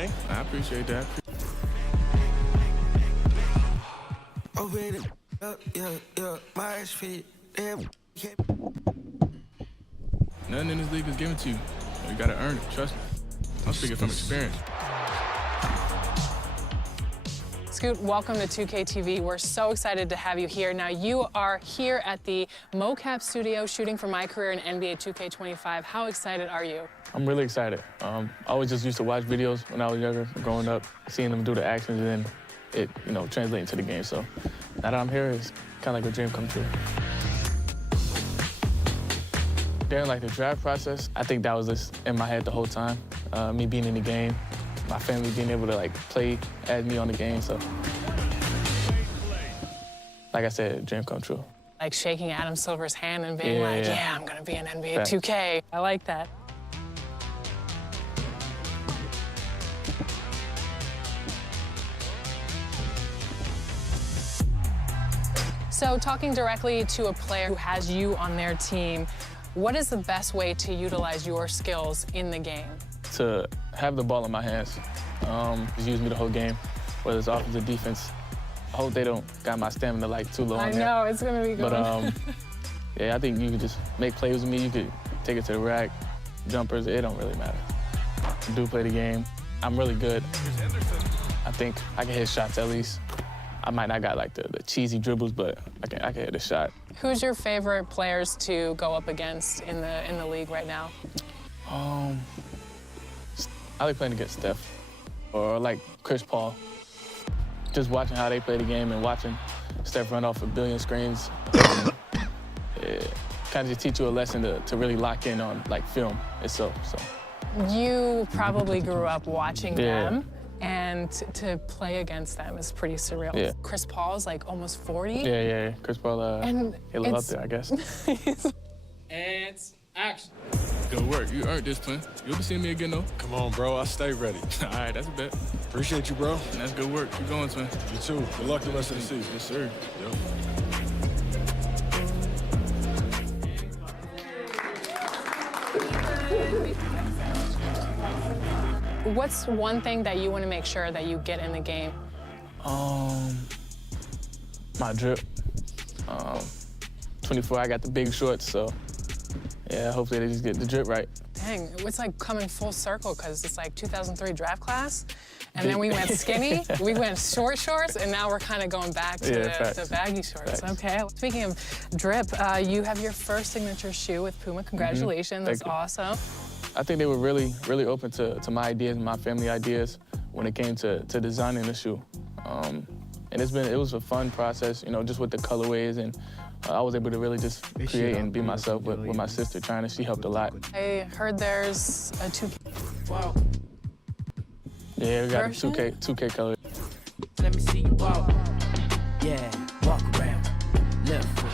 Okay, I appreciate that. Nothing in this league is given to you. You gotta earn it, trust me. I'm speaking from experience. Scoot, welcome to 2K TV. We're so excited to have you here. Now, you are here at the mocap studio shooting for my career in NBA 2K25. How excited are you? I'm really excited. I always just used to watch videos when I was younger, growing up, seeing them do the actions and then it, translating to the game. So now that I'm here, it's kind of like a dream come true. During the draft process, I think that was just in my head the whole time. Me being in the game, my family being able to play as me on the game. So, like I said, dream come true. Like shaking Adam Silver's hand and being yeah, I'm gonna be in NBA 2K. I like that. So talking directly to a player who has you on their team, what is the best way to utilize your skills in the game? To have the ball in my hands, just use me the whole game, whether it's offense or defense. I hope they don't got my stamina too low on there. I know, it's gonna be good. But yeah, I think you could just make plays with me. You could take it to the rack, jumpers, it don't really matter. I do play the game. I'm really good. I think I can hit shots at least. I might not got the cheesy dribbles, but I can hit a shot. Who's your favorite players to go up against in the league right now? I like playing against Steph or Chris Paul. Just watching how they play the game and watching Steph run off a billion screens, it kind of just teach you a lesson to really lock in on film itself. So you probably grew up watching them. And to play against them is pretty surreal. Yeah. Chris Paul's almost 40. Yeah. Chris Paul, he live up there, I guess. And action. Good work. You earned this, Clint. You'll be seeing me again, though. Come on, bro. I stay ready. All right, that's a bet. Appreciate you, bro. And that's good work. Keep going, Twin. You too. Good luck the rest of the season. Yes, sir. Yep. What's one thing that you want to make sure that you get in the game? My drip. 24, I got the big shorts, so yeah, hopefully they just get the drip right. Dang, it's coming full circle because it's 2003 draft class, and then we went skinny, we went short shorts, and now we're kind of going back to the baggy shorts. Facts. Okay. Speaking of drip, you have your first signature shoe with Puma. Congratulations. That's awesome. I think they were really, really open to my ideas and my family ideas when it came to designing the shoe. And it was a fun process, just with the colorways, and I was able to really just create and be myself with my sister, China. She helped a lot. I heard there's a 2K. Wow. Yeah, we got a 2K color. Let me see you walk. Yeah, walk around. Left foot.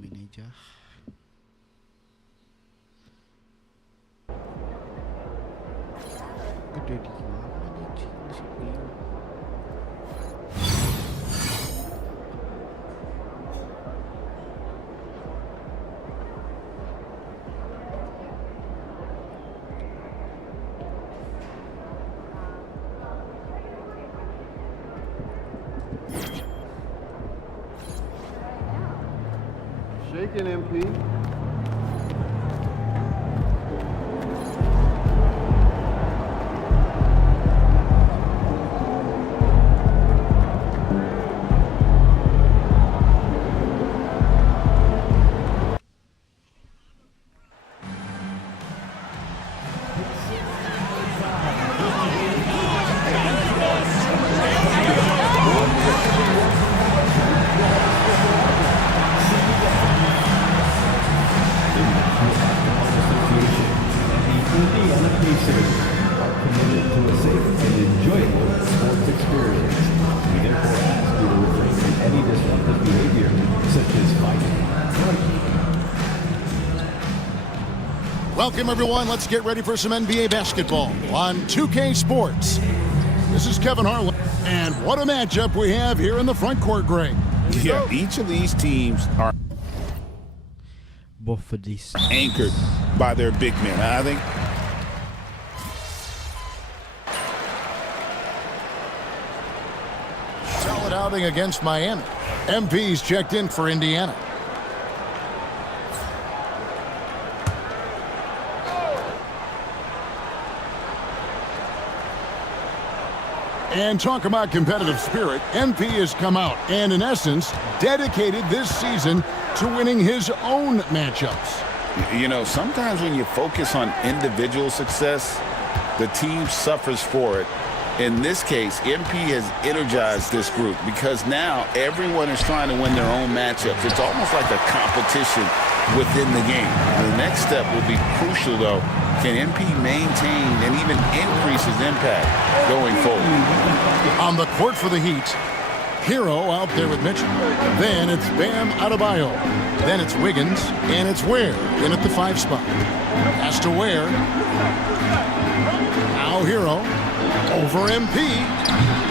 Manager. Gede di mana nih si Pio? Shaking MP. Committed to a safe and enjoyable sports experience. We therefore ask you to refrain from any disruptive behavior, such as fighting. Welcome, everyone. Let's get ready for some NBA basketball on 2K Sports. This is Kevin Harlan, and what a matchup we have here in the front court, Greg. Yeah, each of these teams are... both for this. Anchored by their big men. I think Solid outing against Miami. MP's checked in for Indiana. And talk about competitive spirit. MP has come out and, in essence, dedicated this season to winning his own matchups. You know, sometimes when you focus on individual success, the team suffers for it. In this case, MP has energized this group because now everyone is trying to win their own matchups. It's almost like a competition within the game. The next step will be crucial, though. Can MP maintain and even increase his impact going forward? On the court for the Heat, Hero out there with Mitchell. Then it's Bam Adebayo. Then it's Wiggins, and it's Ware in at the 5 spot. Pass to Ware. Now Hero over MP.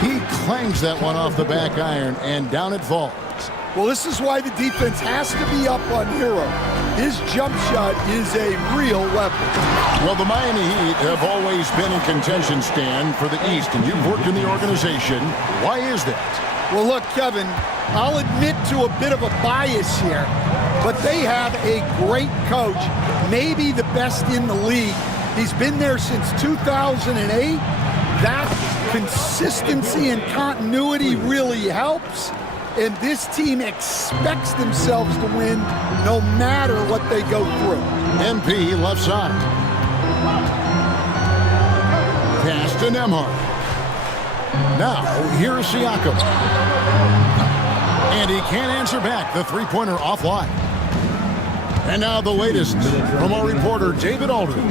He clangs that one off the back iron, and down it falls. Well, this is why the defense has to be up on Hero. His jump shot is a real weapon. Well, the Miami Heat have always been in contention, Stan, for the East, and you've worked in the organization. Why is that? Well, look, Kevin, I'll admit to a bit of a bias here, but they have a great coach, maybe the best in the league. He's been there since 2008. That consistency and continuity really helps. And this team expects themselves to win no matter what they go through. MP left side. Pass to Nembhard. Now, here's Siakam. And he can't answer back. The three-pointer offline. And now the latest from our reporter, David Aldridge.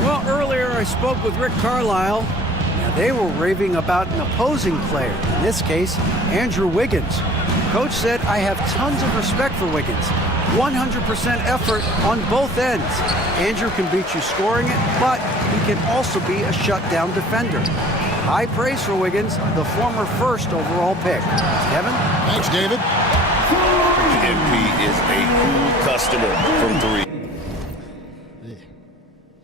Well, earlier I spoke with Rick Carlisle. Now, they were raving about an opposing player, in this case, Andrew Wiggins. Coach said, I have tons of respect for Wiggins. 100% effort on both ends. Andrew can beat you scoring it, but he can also be a shutdown defender. High praise for Wiggins, the former first overall pick. Kevin? Thanks, David. MP is a cool customer from 3.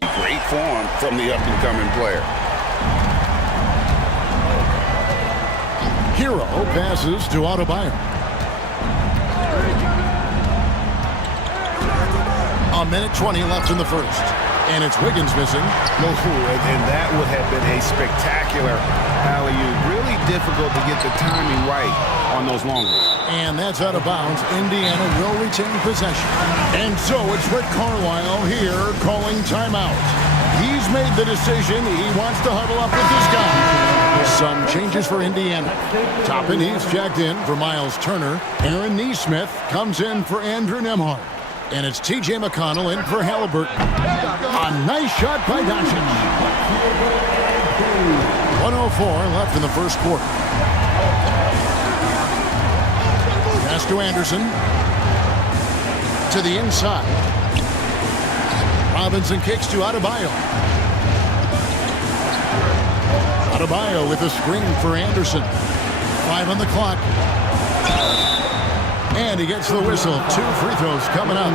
Great form from the up-and-coming player. Hero passes to Adebayo. A minute 20 left in the first. And it's Wiggins missing. And that would have been a spectacular alley-oop. Really difficult to get the timing right on those long ones. And that's out of bounds. Indiana will retain possession. And so it's Rick Carlisle here calling timeout. He's made the decision. He wants to huddle up with this guy. Some changes for Indiana. Toppin, he's checked in for Miles Turner. Aaron Nesmith comes in for Andrew Nembhard. And it's T.J. McConnell in for Halliburton. A nice shot by Doncic. 1:04 left in the first quarter. Pass to Anderson. To the inside. Robinson kicks to Adebayo. Adebayo with a screen for Anderson. 5 on the clock. And he gets the whistle. 2 free throws coming up.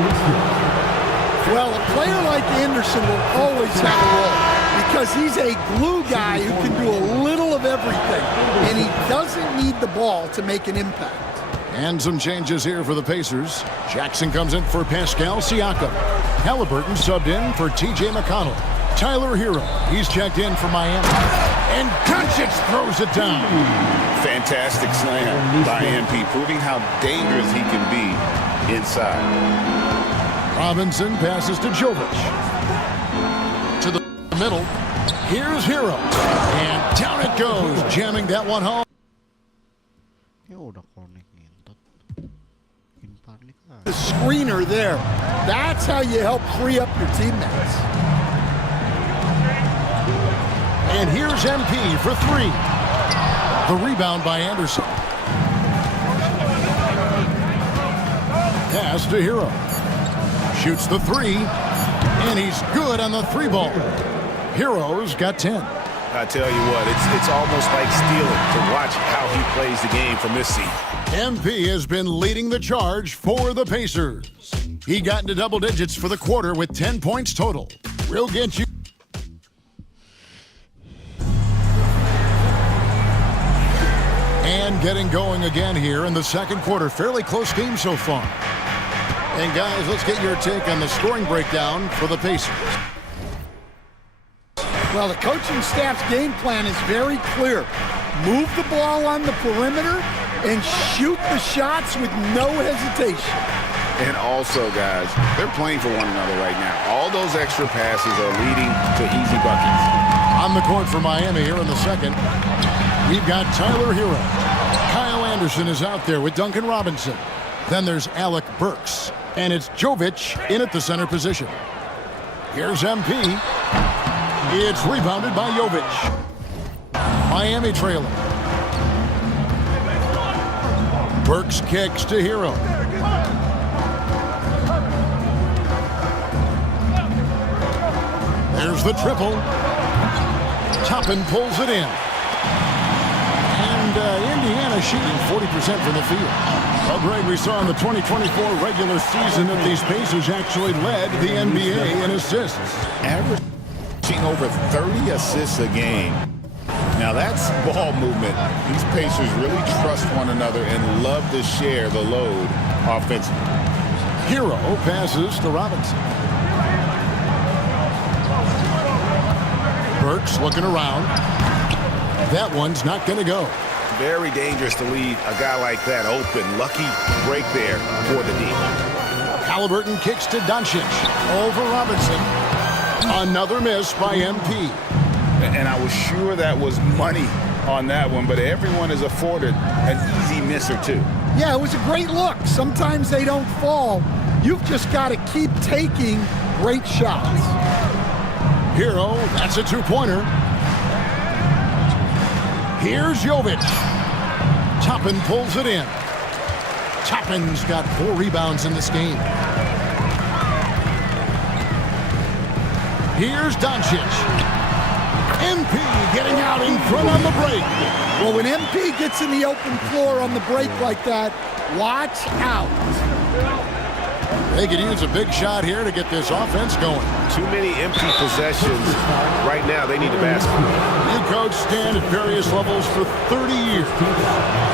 Well, a player like Anderson will always have a role because he's a glue guy who can do a little of everything, and he doesn't need the ball to make an impact. And some changes here for the Pacers. Jackson comes in for Pascal Siakam. Halliburton subbed in for T.J. McConnell. Tyler Hero, he's checked in for Miami. And Doncic throws it down. Fantastic slam by MP, proving how dangerous he can be inside. Robinson passes to Jovic. To the middle. Here's Hero. And down it goes, jamming that one home. The screener there. That's how you help free up your teammates. And here's MP for 3. The rebound by Anderson. Pass to Hero. Shoots the 3. And he's good on the 3 ball. Hero's got 10. I tell you what, it's almost like stealing to watch how he plays the game from this seat. MP has been leading the charge for the Pacers. He got into double digits for the quarter with 10 points total. We'll get you. And getting going again here in the second quarter. Fairly close game so far. And guys, let's get your take on the scoring breakdown for the Pacers. Well, the coaching staff's game plan is very clear. Move the ball on the perimeter and shoot the shots with no hesitation. And also, guys, they're playing for one another right now. All those extra passes are leading to easy buckets. On the court for Miami here in the second, we've got Tyler Hero. Kyle Anderson is out there with Duncan Robinson. Then there's Alec Burks. And it's Jovic in at the center position. Here's MP. It's rebounded by Jovic. Miami trailing. Burks kicks to Hero. There's the triple. Toppin pulls it in. And Indiana shooting 40% from the field. Well, Greg, we saw in the 2024 regular season that these Pacers actually led the NBA in assists. Averaging over 30 assists a game. Now that's ball movement. These Pacers really trust one another and love to share the load offensively. Hero passes to Robinson. Burks looking around. That one's not going to go. Very dangerous to leave a guy like that open. Lucky break there for the D. Halliburton kicks to Doncic. Over Robinson. Another miss by MP. And I was sure that was money on that one, but everyone is afforded an easy miss or two. Yeah, it was a great look. Sometimes they don't fall. You've just got to keep taking great shots. Hero, that's a two-pointer. Here's Jovic. Toppin pulls it in. Toppin's got 4 rebounds in this game. Here's Doncic. MP getting out in front on the break. Well, when MP gets in the open floor on the break like that, watch out. They could use a big shot here to get this offense going. Too many empty possessions. Right now, they need a basket. You coach Stan at various levels for 30 years.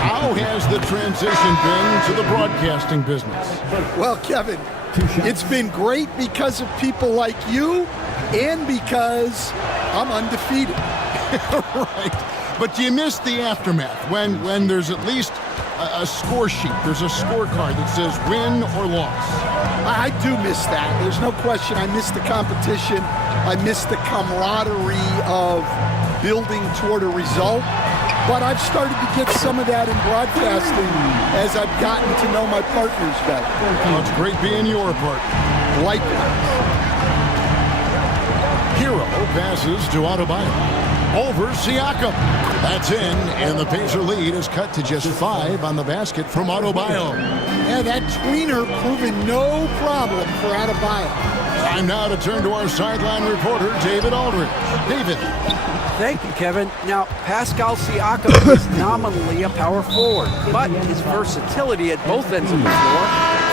How has the transition been to the broadcasting business? Well, Kevin, it's been great because of people like you and because I'm undefeated. Right. But do you miss the aftermath when there's at least a score sheet? There's a scorecard that says win or loss. I do miss that. There's no question. I miss the competition. I miss the camaraderie of building toward a result. But I've started to get some of that in broadcasting as I've gotten to know my partners better. Well, it's great being your partner. Likewise. Hero passes to Adebayo. Over Siakam. That's in, and the Pacer lead is cut to just 5 on the basket from Adebayo. Yeah, that tweener proving no problem for Adebayo. Time now to turn to our sideline reporter, David Aldridge. David. Thank you, Kevin. Now, Pascal Siakam is nominally a power forward, but his versatility at both ends of the floor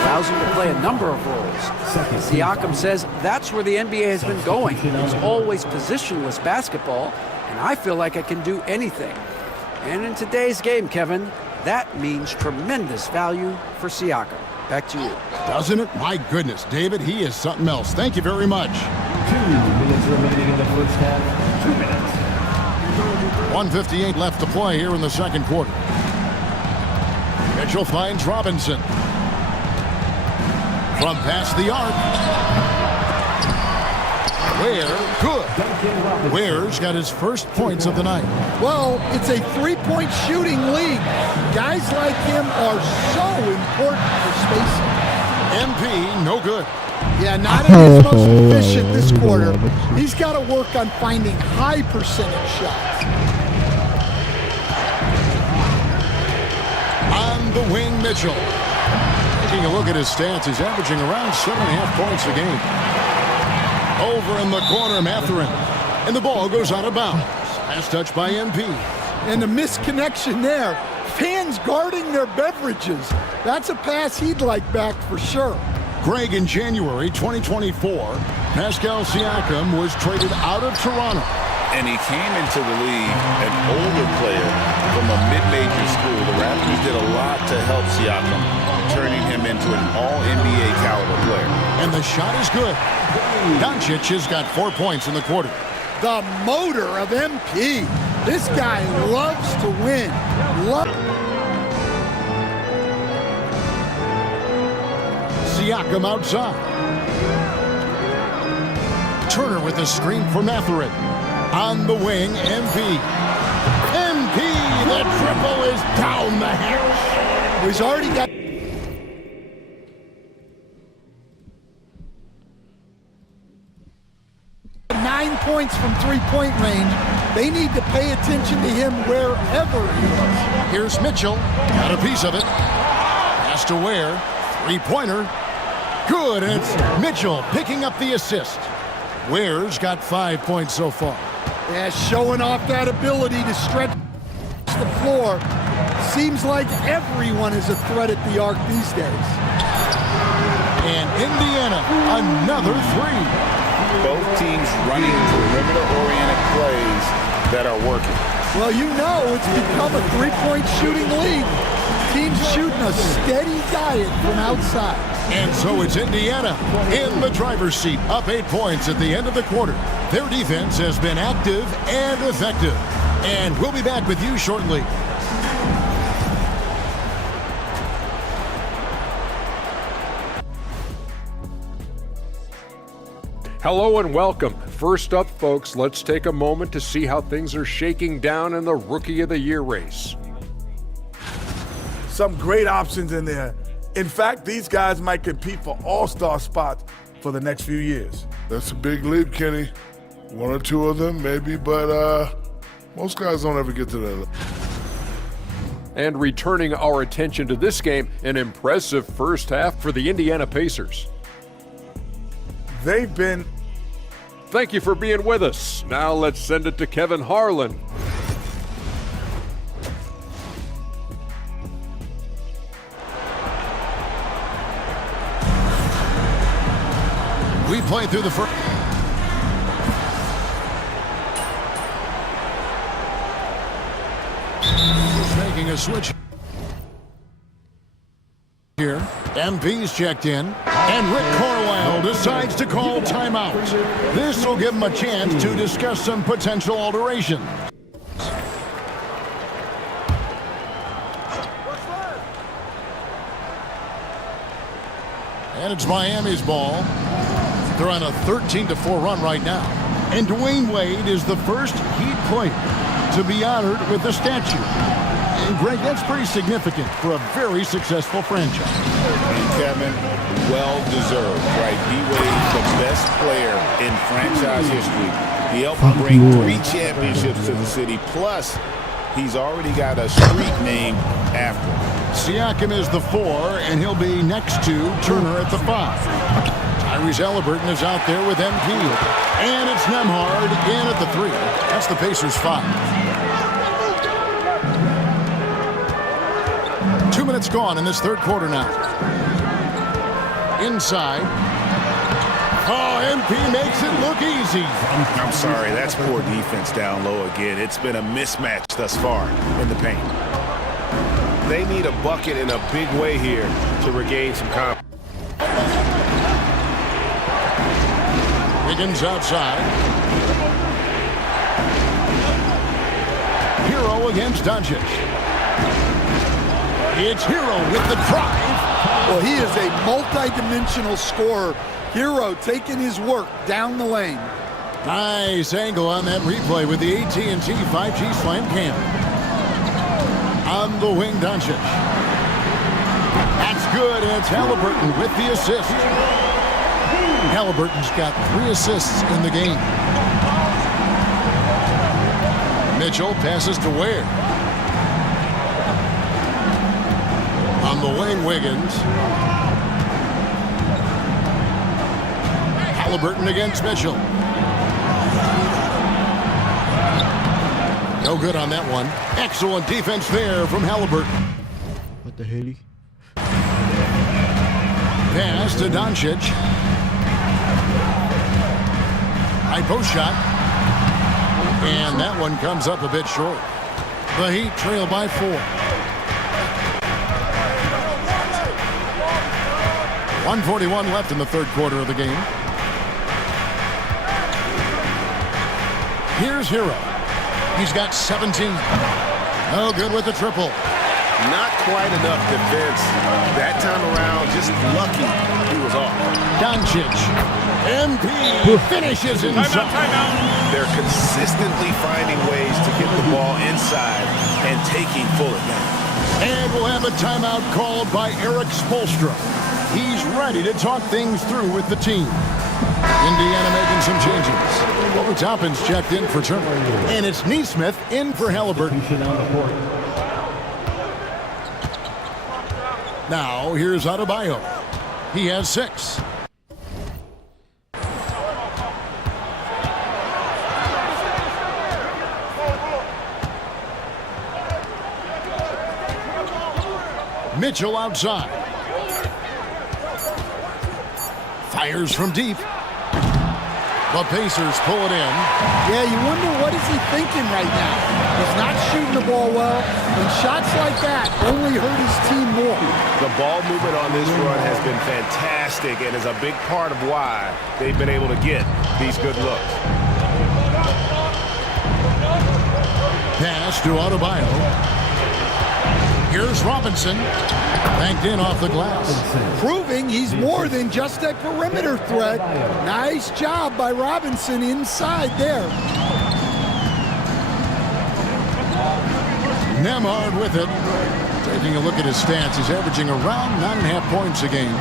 allows him to play a number of roles. Siakam says that's where the NBA has been going. It's always positionless basketball, and I feel like I can do anything. And in today's game, Kevin, that means tremendous value for Siakam. Back to you. Doesn't it? My goodness, David, he is something else. Thank you very much. 2 minutes remaining in the first half. 2 minutes. 1:58 left to play here in the second quarter. Mitchell finds Robinson. From past the arc. Ware, good. Ware's got his first points of the night. Well, it's a three-point shooting league. Guys like him are so important for spacing. MP, no good. Yeah, not at his most efficient this quarter. He's got to work on finding high percentage shots. On the wing, Mitchell. Taking a look at his stats, he's averaging around 7.5 points a game. Over in the corner, Mathurin. And the ball goes out of bounds. Last touch by MP. And the misconnection there. Fans guarding their beverages. That's a pass he'd like back for sure. Greg, in January 2024, Pascal Siakam was traded out of Toronto. And he came into the league an older player from a mid-major school. The Raptors did a lot to help Siakam, turning him into an all-NBA caliber player. And the shot is good. Doncic has got 4 points in the quarter. The motor of MP. This guy loves to win. Siakam outside. Turner with a screen for Matherin. On the wing, MP. MP, the triple is down the hatch. He's already got 9 points from three-point range. They need to pay attention to him wherever he is. Here's Mitchell. Got a piece of it. Pass to Ware. Three-pointer. Good, and it's Mitchell picking up the assist. Ware's got 5 points so far. Yeah, showing off that ability to stretch the floor. Seems like everyone is a threat at the arc these days. And Indiana, another three. Both teams running perimeter-oriented plays that are working. Well, you know it's become a three-point shooting league. Teams shooting a steady diet from outside. And so it's Indiana in the driver's seat, up 8 points at the end of the quarter. Their defense has been active and effective. And we'll be back with you shortly. Hello and welcome. First up, folks, let's take a moment to see how things are shaking down in the Rookie of the Year race. Some great options in there. In fact, these guys might compete for all-star spots for the next few years. That's a big leap, Kenny. One or two of them, maybe, but most guys don't ever get to that. And returning our attention to this game, an impressive first half for the Indiana Pacers. They've been... Thank you for being with us. Now let's send it to Kevin Harlan. We played through the first. Making a switch here. MP's checked in, and Rick Carlisle decides to call timeout. This will give him a chance to discuss some potential alteration. And it's Miami's ball. They're on a 13-4 run right now. And Dwayne Wade is the first Heat player to be honored with a statue. And Greg, that's pretty significant for a very successful franchise. And Kevin, well-deserved, right? D-Wade's the best player in franchise history. He helped bring 3 championships to the city. Plus, he's already got a street named after him. Siakam is the 4, and he'll be next to Turner at the 5. Tyrese Halliburton is out there with MP. And it's Nembhard in at the 3. That's the Pacers' 5. 2 minutes gone in this third quarter now. Inside. Oh, MP makes it look easy. I'm sorry, that's poor defense down low again. It's been a mismatch thus far in the paint. They need a bucket in a big way here to regain some confidence. Wiggins outside. Hero against Doncic. It's Hero with the drive. Well, he is a multi-dimensional scorer. Hero taking his work down the lane. Nice angle on that replay with the AT&T 5G Slam Cam. On the wing, Doncic. That's good, and it's Halliburton with the assist. Halliburton's got 3 assists in the game. Mitchell passes to Ware. On the wing, Wiggins. Halliburton against Mitchell. No good on that one. Excellent defense there from Halliburton. What the hell? Pass to Doncic. High post shot. And that one comes up a bit short. The Heat trail by 4. 1:41 left in the third quarter of the game. Here's Hero. He's got 17. Oh, good with the triple. Not quite enough defense that time around. Just lucky he was off. Doncic. MP finishes inside. They're consistently finding ways to get the ball inside and taking full advantage. And we'll have a timeout called by Eric Spoelstra. He's ready to talk things through with the team. Indiana making some changes. Obi Toppin's checked in for Turner. And it's Neesmith in for Halliburton. Now, here's Adebayo. He has 6. Mitchell outside. Fires from deep. The Pacers pull it in. Yeah, you wonder what is he thinking right now. He's not shooting the ball well, and shots like that only hurt his team more. The ball movement on this run has been fantastic and is a big part of why they've been able to get these good looks. Pass to Adebayo. Here's Robinson. Banked in off the glass. Proving he's more than just a perimeter threat. Nice job by Robinson inside there. Nemhard with it. Taking a look at his stats, he's averaging around 9.5 points a game.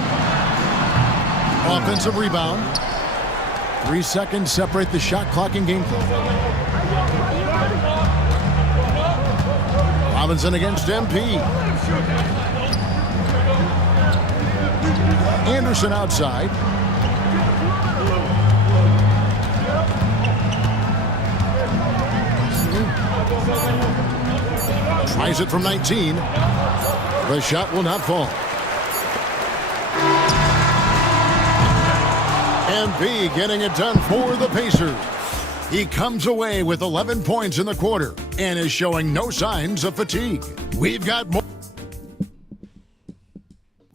Offensive rebound. 3 seconds separate the shot clock and game clock. Robinson against MP. Anderson outside. Tries it from 19. The shot will not fall. MP getting it done for the Pacers. He comes away with 11 points in the quarter and is showing no signs of fatigue. We've got more.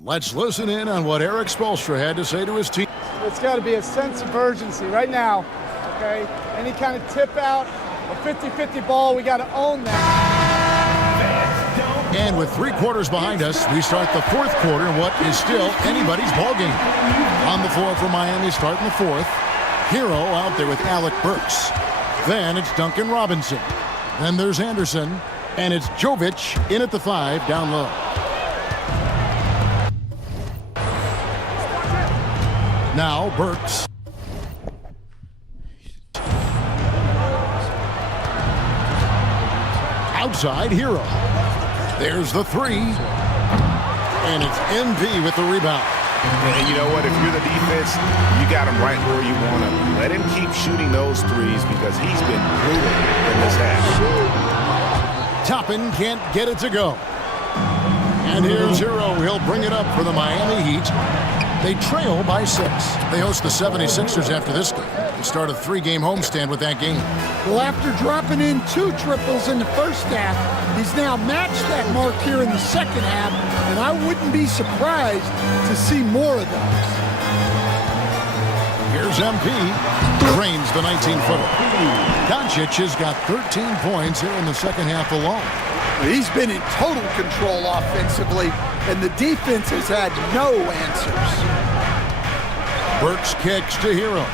Let's listen in on what Eric Spoelstra had to say to his team. It's got to be a sense of urgency right now, okay? Any kind of tip out, a 50-50 ball, we got to own that. And with 3 quarters behind us, we start the fourth quarter in what is still anybody's ball game. On the floor for Miami starting the fourth. Hero out there with Alec Burks. Then it's Duncan Robinson. Then there's Anderson. And it's Jovic in at the 5 down low. Now Burks. Outside Hero. There's the 3. And it's MP with the rebound. And you know what? If you're the defense, you got him right where you want him. Let him keep shooting those threes because he's been brutal in this half. Toppin can't get it to go. And here's Hero. He'll bring it up for the Miami Heat. They trail by 6. They host the 76ers after this game. They start a 3-game homestand with that game. Well, after dropping in 2 triples in the first half, he's now matched that mark here in the second half, and I wouldn't be surprised to see more of those. Here's MP. Drains the 19-footer. Doncic has got 13 points here in the second half alone. He's been in total control offensively, and the defense has had no answers. Burks kicks to Hero.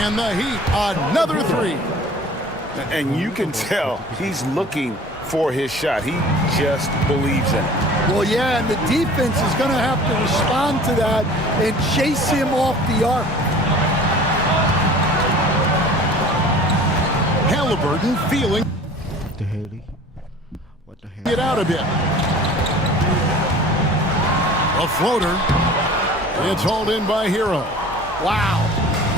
And the Heat, another 3. And you can tell he's looking for his shot. He just believes in it. Well, yeah, and the defense is going to have to respond to that and chase him off the arc. Halliburton feeling. What the hell? What the hell? Get out a bit. A floater. It's hauled in by Hero. Wow.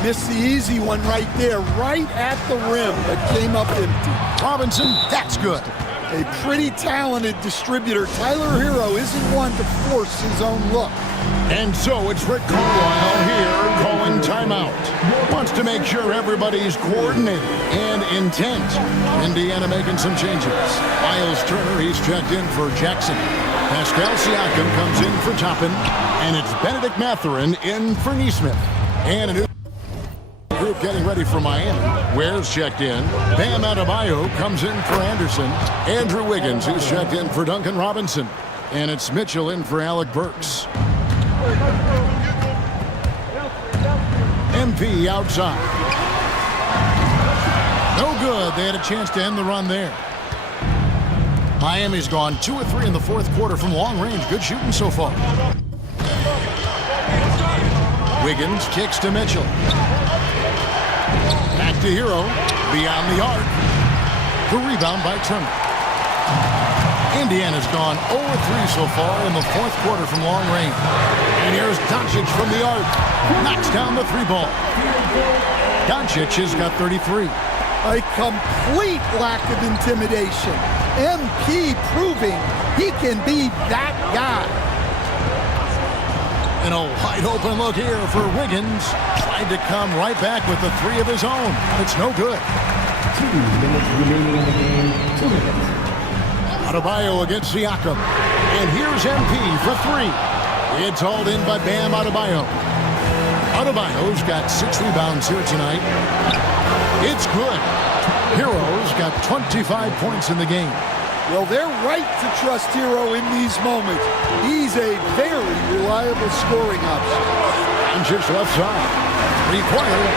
Missed the easy one right there, right at the rim, but came up empty. Robinson, that's good. A pretty talented distributor. Tyler Hero isn't one to force his own look. And so it's Rick Carlisle here calling timeout. Wants to make sure everybody's coordinated and intent. Indiana making some changes. Miles Turner, he's checked in for Jackson. Pascal Siakam comes in for Toppin. And it's Benedict Mathurin in for Neesmith. And a new group getting ready for Miami. Ware's checked in. Bam Adebayo comes in for Anderson. Andrew Wiggins, who's checked in for Duncan Robinson. And it's Mitchell in for Alec Burks. MP outside. No good. They had a chance to end the run there. Miami's gone 2 of 3 in the fourth quarter from long range. Good shooting so far. Wiggins kicks to Mitchell. Back to Hero. Beyond the arc. The rebound by Turner. Indiana's gone 0-3 so far in the fourth quarter from long range. And here's Doncic from the arc. Knocks down the 3-ball. Doncic has got 33. A complete lack of intimidation. MP proving he can be that guy. And a wide open look here for Wiggins. Tried to come right back with the 3 of his own. It's no good. 2 minutes remaining in the game. 2 minutes. Adebayo against Siakam. And here's MP for 3. It's hauled in by Bam Adebayo. Adebayo's got 6 rebounds here tonight. It's good. Hero's got 25 points in the game. Well, they're right to trust Hero in these moments. He's a very reliable scoring option. Doncic left side. Required.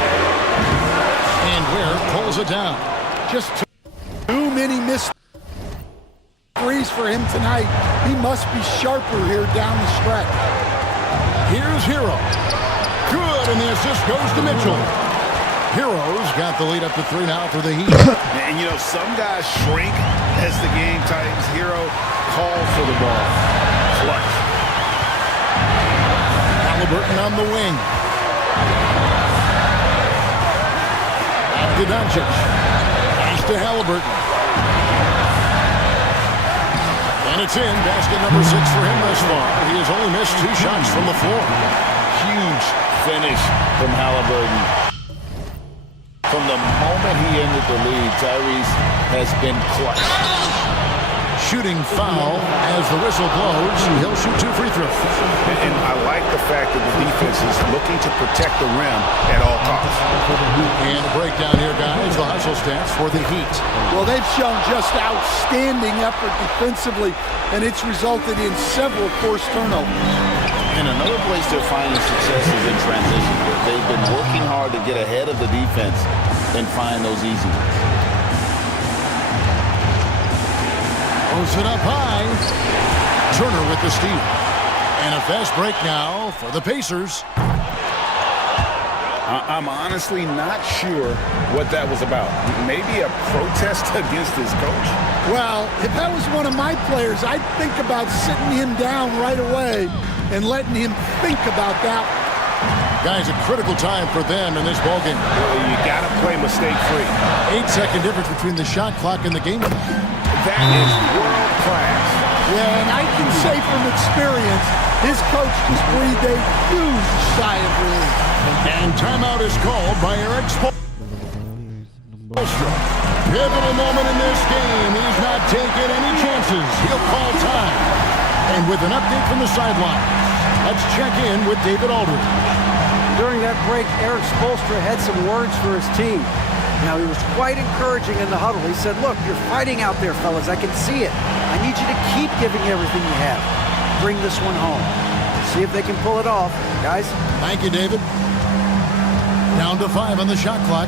And Ware pulls it down. Just too many missed threes for him tonight. He must be sharper here down the stretch. Here's Hero. Good, and the assist goes to Mitchell. Hero's got the lead up to 3 now for the Heat. And, you know, some guys shrink as the game tightens. Hero calls for the ball. Clutch. Halliburton on the wing. Back to Doncic. Pass to Halliburton. And it's in. Basket number 6 for him thus far. He has only missed 2 shots from the floor. Huge finish from Halliburton. From the moment he entered the league, Tyrese has been clutch. Shooting foul as the whistle blows. He'll shoot 2 free throws. And I like the fact that the defense is looking to protect the rim at all costs. And a breakdown here, guys. The hustle stats for the Heat. Well, they've shown just outstanding effort defensively, and it's resulted in several forced turnovers. And another place they're finding success is in transition. They've been working hard to get ahead of the defense and find those easy ones. Throws it up high. Turner with the steal. And a fast break now for the Pacers. I'm honestly not sure what that was about. Maybe a protest against his coach? Well, if that was one of my players, I'd think about sitting him down right away and letting him think about that. Guys, a critical time for them in this ballgame. You got to play mistake-free. 8-second difference between the shot clock and the game clock. That is world class. Yeah, and I can say from experience, his coach just breathed a huge sigh of relief. And timeout is called by Eric Spoelstra. Pivotal moment in this game. He's not taking any chances. He'll call time. And with an update from the sideline, let's check in with David Aldridge. During that break, Eric Spoelstra had some words for his team. Now, he was quite encouraging in the huddle. He said, look, you're fighting out there, fellas. I can see it. I need you to keep giving everything you have. Bring this one home. See if they can pull it off. Guys? Thank you, David. Down to 5 on the shot clock.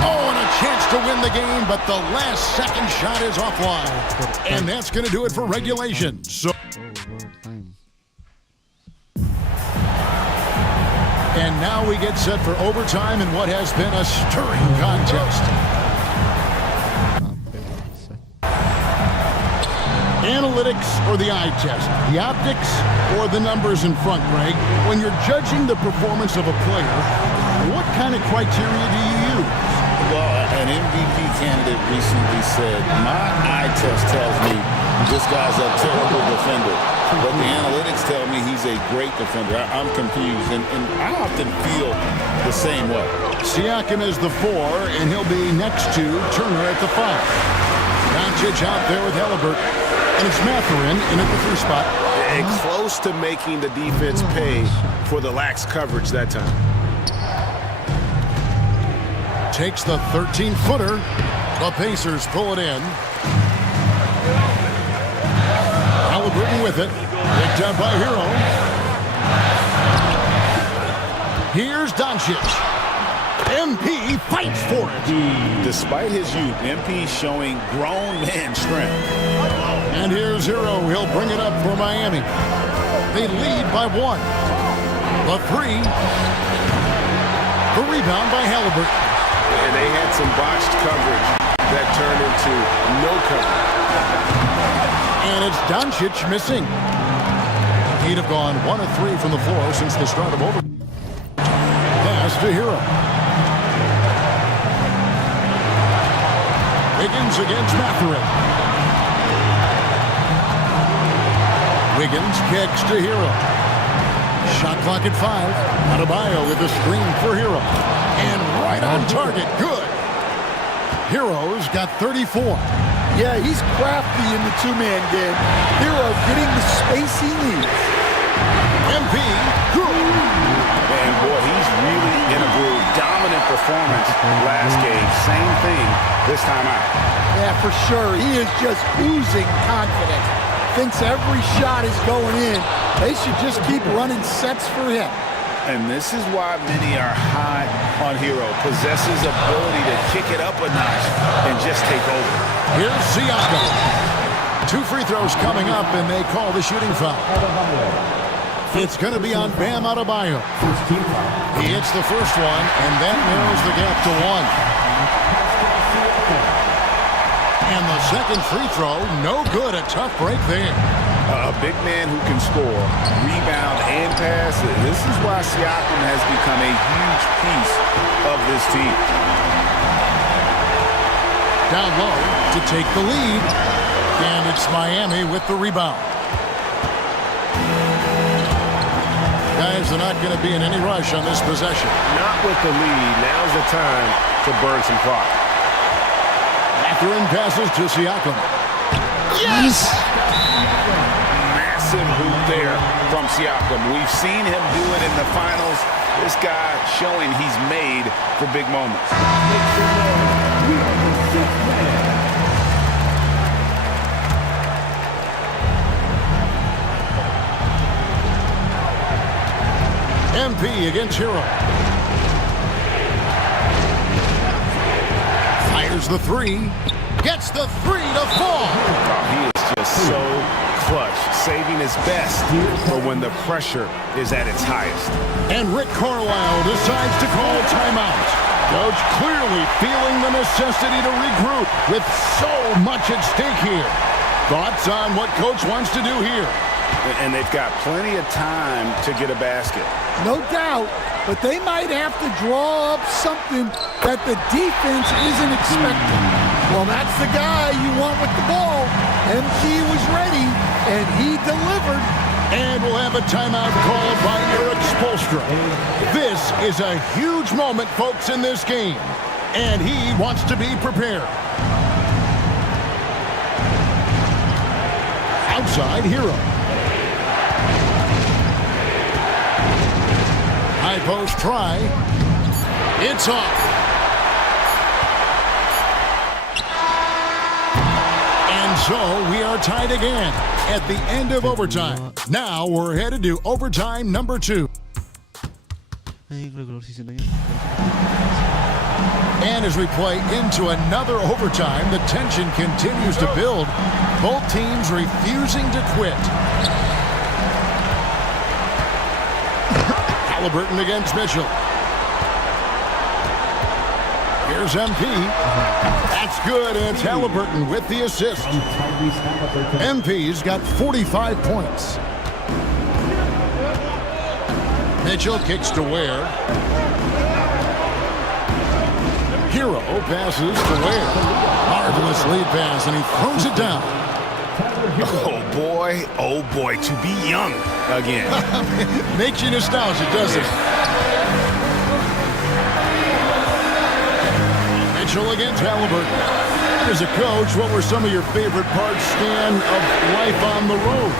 Oh, and a chance to win the game, but the last second shot is offline. And that's going to do it for regulation. So. And now we get set for overtime in what has been a stirring contest. Analytics or the eye test? The optics or the numbers in front, Greg? When you're judging the performance of a player, what kind of criteria do you use? Well, An MVP candidate recently said, my eye test tells me this guy's a terrible defender, but the analytics tell me he's a great defender. I'm confused, and I often feel the same way. Siakam is the 4, and he'll be next to Turner at the 5. Doncic out there with Halliburton, and it's Mathurin in at the 3 spot. And close to making the defense pay for the lax coverage that time. Takes the 13-footer. The Pacers pull it in. Halliburton with it. Picked up by Hero. Here's Doncic. MP fights for it. Despite his youth, MP showing grown man strength. And here's Hero. He'll bring it up for Miami. They lead by 1. The 3. The rebound by Halliburton. And they had some botched coverage that turned into no coverage. And it's Doncic missing. He'd have gone 1 of 3 from the floor since the start of over. Pass to Hero. Wiggins against Mathurin. Wiggins kicks to Hero. Shot clock at 5. Adebayo with a screen for Hero. And right on target. Good. Hero's got 34. Yeah, he's crafty in the two-man game. Hero getting the space he needs. MP, good. And boy, he's really in a groove. Dominant performance last game. Same thing this time out. Yeah, for sure. He is just oozing confidence. Thinks every shot is going in. They should just keep running sets for him. And this is why many are high on Hero. Possesses ability to kick it up a notch and just take over. Here's Siakam. 2 free throws coming up, and they call the shooting foul. It's going to be on Bam Adebayo. He hits the first one, and that narrows the gap to 1. And the second free throw, no good. A tough break there. A big man who can score, rebound, and pass. This is why Siakam has become a huge piece of this team. Down low to take the lead. And it's Miami with the rebound. Guys, they're not going to be in any rush on this possession. Not with the lead. Now's the time to burn some clock. Mathurin passes to Siakam. Yes! Massive hoop there from Siakam. We've seen him do it in the finals. This guy showing he's made for big moments. MP against Hero. Fires the 3. Gets the 3 to fall. Oh, he is just so clutch, saving his best for when the pressure is at its highest. And Rick Carlisle decides to call timeout. Coach clearly feeling the necessity to regroup with so much at stake here. Thoughts on what Coach wants to do here? And they've got plenty of time to get a basket. No doubt, but they might have to draw up something that the defense isn't expecting. Well, that's the guy you want with the ball. MP was ready, and he delivered. And we'll have a timeout called by Eric Spoelstra. This is a huge moment, folks, in this game. And he wants to be prepared. Outside Hero. High post try. It's off. And so we are tied again at the end of overtime. Now we're headed to overtime number 2. And as we play into another overtime, the tension continues to build. Both teams refusing to quit. Halliburton against Mitchell. Here's MP. That's good. It's Halliburton with the assist. MP's got 45 points. Mitchell kicks to Ware. Hero passes to Ware. Marvelous lead pass, and he throws it down. Oh boy, to be young again. Makes you nostalgic, doesn't it? Mitchell against Halliburton. As a coach, what were some of your favorite parts, Stan, of life on the road?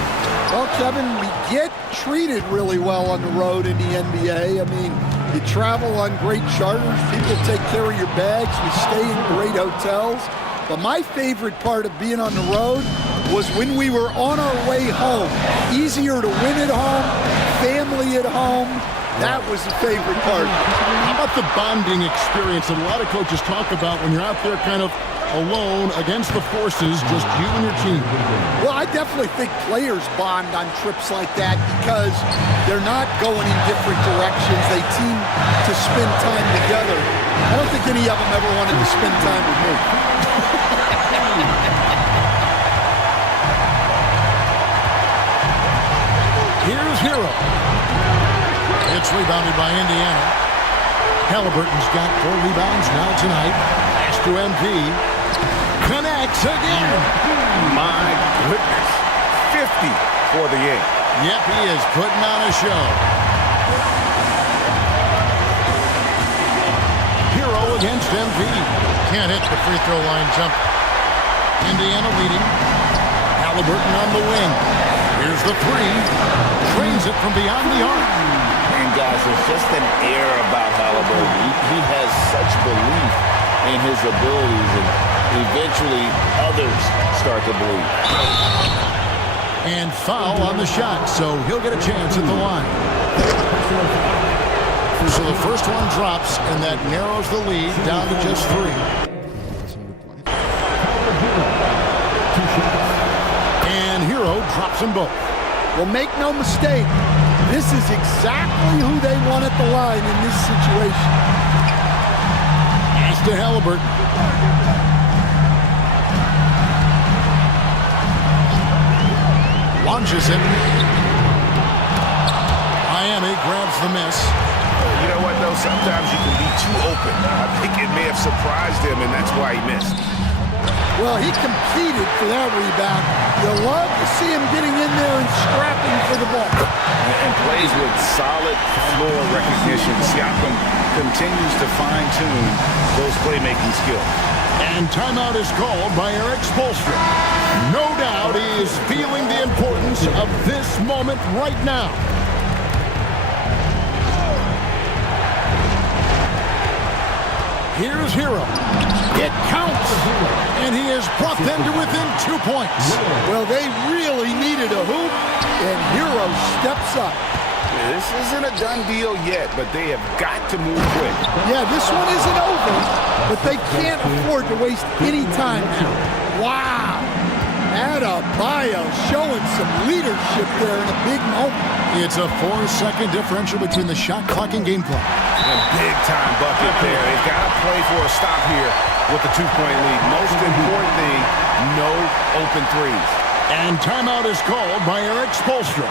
Well, Kevin, we get treated really well on the road in the NBA. I mean, you travel on great charters. People take care of your bags. We stay in great hotels. But my favorite part of being on the road was when we were on our way home. Easier to win at home, family at home. That was the favorite part. How about the bonding experience that a lot of coaches talk about when you're out there kind of alone against the forces, just you and your team? Well, I definitely think players bond on trips like that because they're not going in different directions. They team to spend time together. I don't think any of them ever wanted to spend time with me. Here's Hero. It's rebounded by Indiana. Halliburton's got 4 rebounds now tonight. Pass to MP. Connects again. My goodness. 50 for the game. Yep, he is putting on a show. Hero against MP. Can't hit the free throw line jump. Indiana leading. Halliburton on the wing. Here's the 3. Trains it from beyond the arc. And guys, there's just an air about Halliburton. He has such belief in his abilities, and eventually others start to believe. And foul on the shot, so he'll get a chance at the line. So the first one drops, and that narrows the lead down to just 3. And Hero drops them both. Well, make no mistake, this is exactly who they want at the line in this situation. Pass to Halliburton. Launches it. Miami grabs the miss. You know what, though? Sometimes you can be too open. I think it may have surprised him, and that's why he missed. Well, he competed for that rebound. You love to see him getting in there and scrapping for the ball. And plays with solid floor recognition. Siakam continues to fine-tune those playmaking skills. And timeout is called by Eric Spoelstra. No doubt he is feeling the importance of this moment right now. Here's Hero. It counts. And he has brought them to within 2 points. Well, they really needed a hoop, and Hero steps up. This isn't a done deal yet, but they have got to move quick. Yeah, this one isn't over, but they can't afford to waste any time now. Wow. Adebayo showing some leadership there in a big moment. It's a 4-second differential between the shot clock and game clock. A big-time bucket there. They've got to play for a stop here with the 2-point lead. Most important thing, no open threes. And timeout is called by Eric Spoelstra.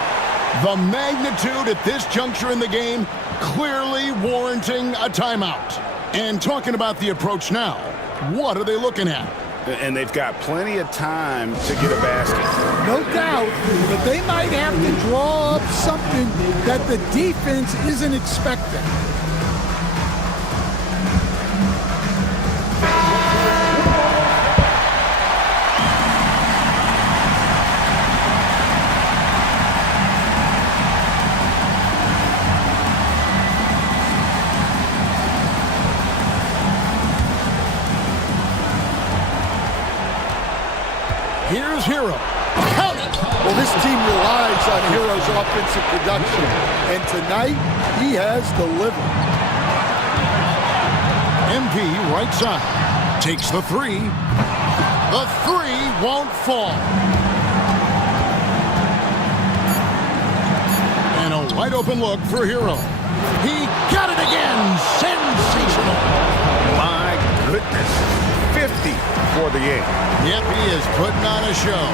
The magnitude at this juncture in the game clearly warranting a timeout. And talking about the approach now, what are they looking at? And they've got plenty of time to get a basket. No doubt, but they might have to draw up something that the defense isn't expecting. Here's Hero. Count it. Well, this team relies on Hero's offensive production, and tonight he has delivered. MP right side takes the 3. The 3 won't fall. And a wide open look for Hero. He got it again. Sensational. My goodness. 50 for the game. Yep, he is putting on a show.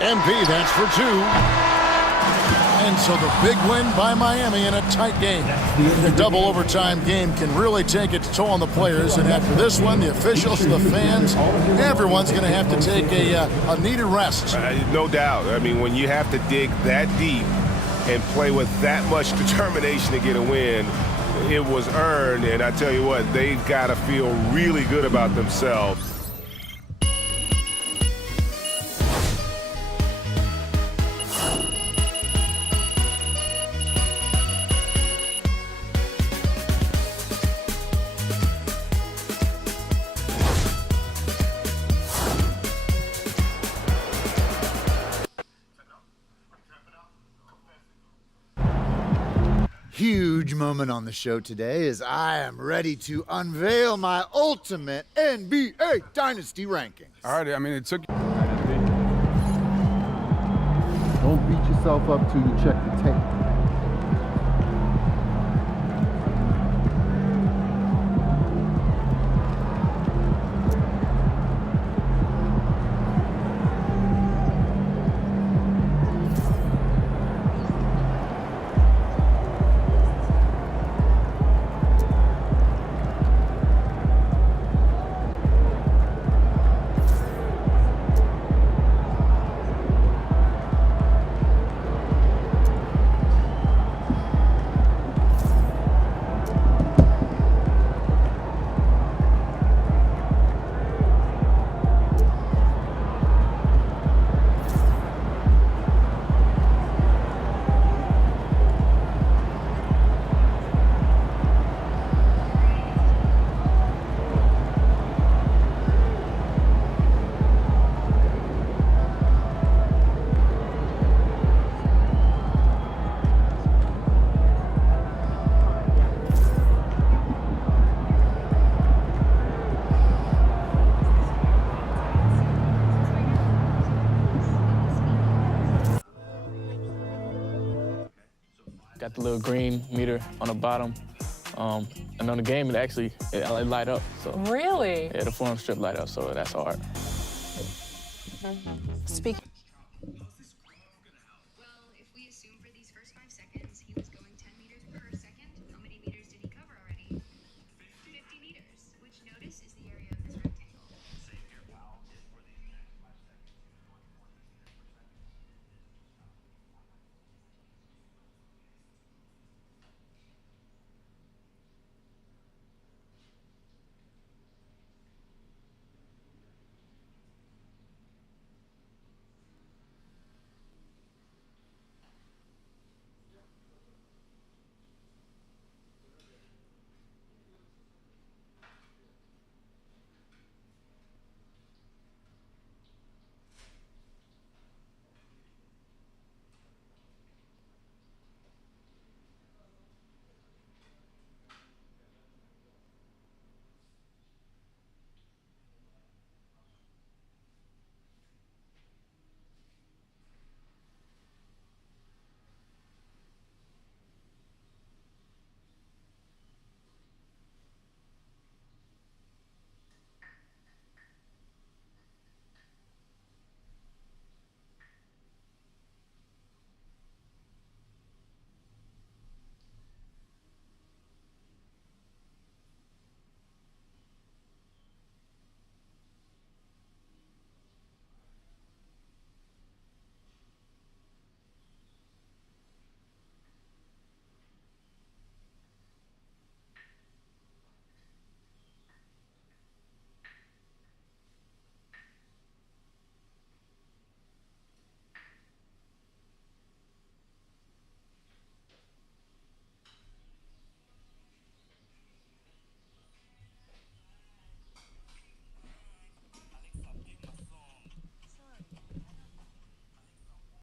MP, that's for 2. And so the big win by Miami in a tight game. A double overtime game can really take its toll on the players. And after this one, the officials, the fans, everyone's going to have to take a needed rest. No doubt. I mean, when you have to dig that deep and play with that much determination to get a win, it was earned. And I tell you what, they've got to feel really good about themselves. Huge moment on the show today as I am ready to unveil my ultimate NBA Dynasty rankings. All right, I mean, it took... Don't beat yourself up till you check the tape. Got the little green meter on the bottom. And on the game, it light up. So Really? yeah, the form strip light up, so that's hard. Speak. Well, if we assume for these first 5 seconds he was